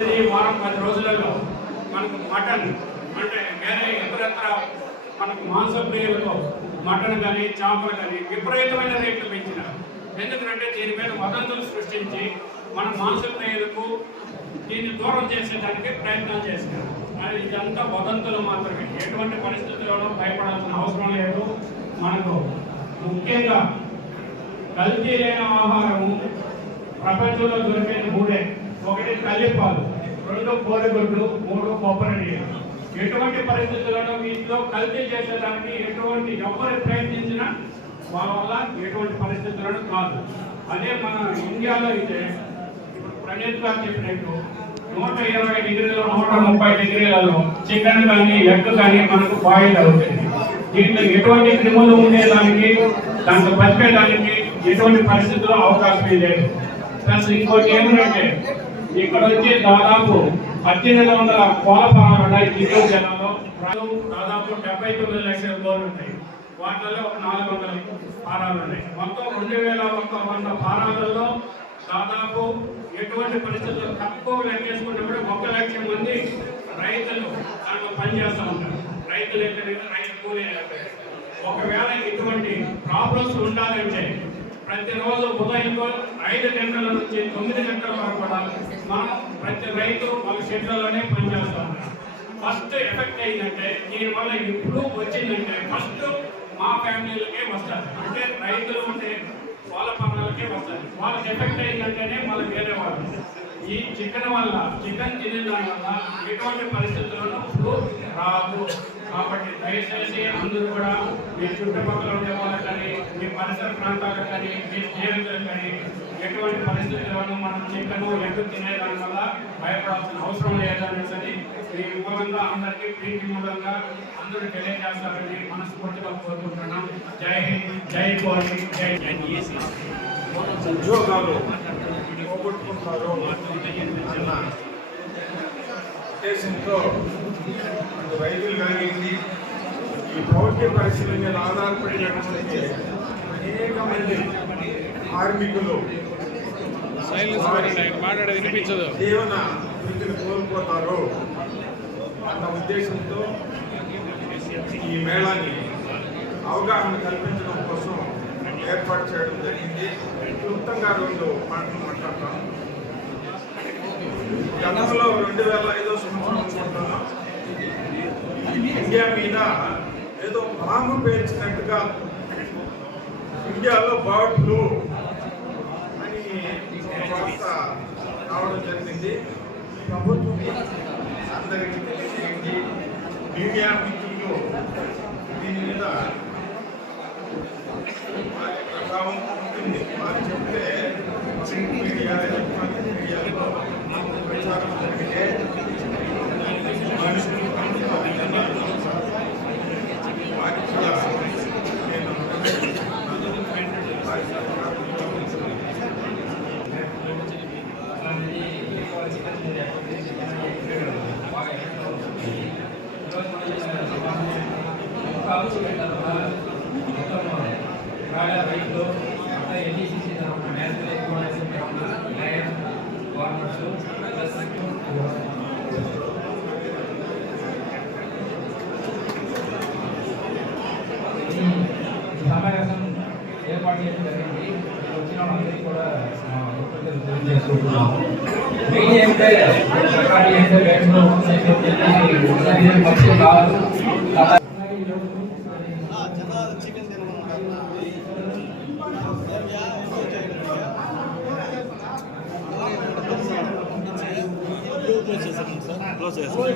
వారం 10 రోజులలో మనకు మటన్ అంటే వేరే ఇతరత్ర మనకు మాంసప్రియులకు మటన్ కానీ చేపలు కానీ విపరీతమైన రేట్లు పెంచినారు. ఎందుకంటే దీని మీద వదంతులు సృష్టించి మన మాంసప్రియులకు దీన్ని దూరం చేసేదానికి ప్రయత్నం చేసినారు. అది ఇదంతా వదంతులు మాత్రమే. ఎటువంటి పరిస్థితుల్లోనూ భయపడాల్సిన అవసరం లేదు. మనకు ముఖ్యంగా కల్తీ లేని ఆహారము ప్రపంచంలో దొరికే 3: 1 తల్లిపాలు, 2 కోడిగుడ్లు, 3 కొబ్బరి నీళ్ళు. ఎటువంటి పరిస్థితులను వీటిలో కల్తీ చేసేదానికి ఎవరు ప్రయత్నించినా వాళ్ళ వల్ల ఎటువంటి పరిస్థితులను కాదు. అదే మన ఇండియాలో అయితే ఇప్పుడు ప్రణీత్ గారు చెప్పినట్టు 120 డిగ్రీలు 130 డిగ్రీలలో చికెన్ కానీ ఎగ్ కానీ మనకు బాయిల్ అవుతుంది. దీంట్లో ఎటువంటి క్రిములు ఉండేదానికి దాంట్లో బతికేదానికి ఎటువంటి పరిస్థితుల్లో అవకాశం లేదు. ప్లస్ ఇంకోటి ఏమిటంటే ఇక్కడ వచ్చి దాదాపు 1800 కోళ్ళ ఫారాలు ఉన్నాయి. చిత్తూరు జిల్లాలో దాదాపు 79 లక్షల కోళ్ళు ఉంటాయి. వాటిలో 400 ఫారాలు ఉన్నాయి. మొత్తం 2100 ఫారాలలో దాదాపు ఎటువంటి పరిస్థితుల్లో తక్కువ లెక్కేసుకుంటే కూడా 1 లక్ష మంది రైతులు దాంట్లో పనిచేస్తూ ఉంటారు. రైతులు రైతు కూలీ. ఒకవేళ ఇటువంటి ప్రాబ్లమ్స్ ఉండాలంటే ప్రతిరోజు ఉదయం 5 గంటల నుంచి 9 గంటల వరకు కూడా మనం ప్రతి రైతు వాళ్ళ షెడ్లలోనే పనిచేస్తూ ఉంటాం. ఫస్ట్ ఎఫెక్ట్ అయిందంటే దీనివల్ల ఇప్పుడు వచ్చిందంటే ఫస్ట్ మా ఫ్యామిలీలకే వస్తారు. అంటే రైతులు ఉంటే వాళ్ళ పనులకే వస్తారు. వాళ్ళకి ఎఫెక్ట్ అయిందంటేనే మళ్ళీ వేరే వాళ్ళు. ఈ చికెన్ తినే దాని వల్ల ఎటువంటి పరిస్థితులను ఫ్లూ రాదు. కాబట్టి దయచేసి అందరూ కూడా మీ చుట్టుపక్కల ఉండే వాళ్ళకి కానీ మీ పరిసర ప్రాంతాలకు కానీ మీ స్నేహితులకు కానీ ఎటువంటి పరిస్థితులను మనం చికెన్ ఎగ్ తినేదాని వల్ల భయపడాల్సిన అవసరం లేదనేసి మీ మూలంగా అందరికీ ప్రీతి మూలంగా అందరూ తెలియజేస్తారని మనస్ఫూర్తిగా కోరుకుంటున్నాం. జై హింద్, జై కోహ్లీ, జై ఎన్ఈసి. ఉద్యోగాలు పోగొట్టుకుంటారు అన్న ఉద్దేశంతో రైతులు కానివ్వండి, ఈ పౌల్ట్రీ పరిస్థితుల మీద ఆధారపడినటువంటి అనేక మంది కార్మికులు జీవన వృత్తిని కోల్పోతారు అన్న ఉద్దేశంతో ఈ మేళాన్ని అవగాహన కల్పించడం కోసం ఏర్పాటు చేయడం జరిగింది. క్లుప్తంగా 2 మాటలు మాట్లాడతాం. గతంలో 2005 సంవత్సరం అనుకుంటున్నాం, ఇండియా మీద ఏదో బాంబు పేర్చినట్టుగా ఇండియాలో బర్డ్ ఫ్లూ అని వార్త రావడం జరిగింది. ప్రభుత్వం అందరికీ తెలియజేయండి, మీడియా మిత్రులు దీని మీద ప్రభావం ఉంటుంది. వారు చెప్తే మీడియా ఎలక్ట్రానిక్ మీడియాలో ప్రచారం జరిగితే మనుషులు రైతులు ఎన్ఈసిసి నేషనల్ ఎకనామిక్ గవర్నమెంట్స్ సమావేశం ఏర్పాటు చేయడం జరిగింది. వచ్చిన వాళ్ళందరికీ కూడా తెలియజేసుకుంటున్నాము. మెయిన్ ఏంటంటే కాదు క్లోజ్ చేస్తాను.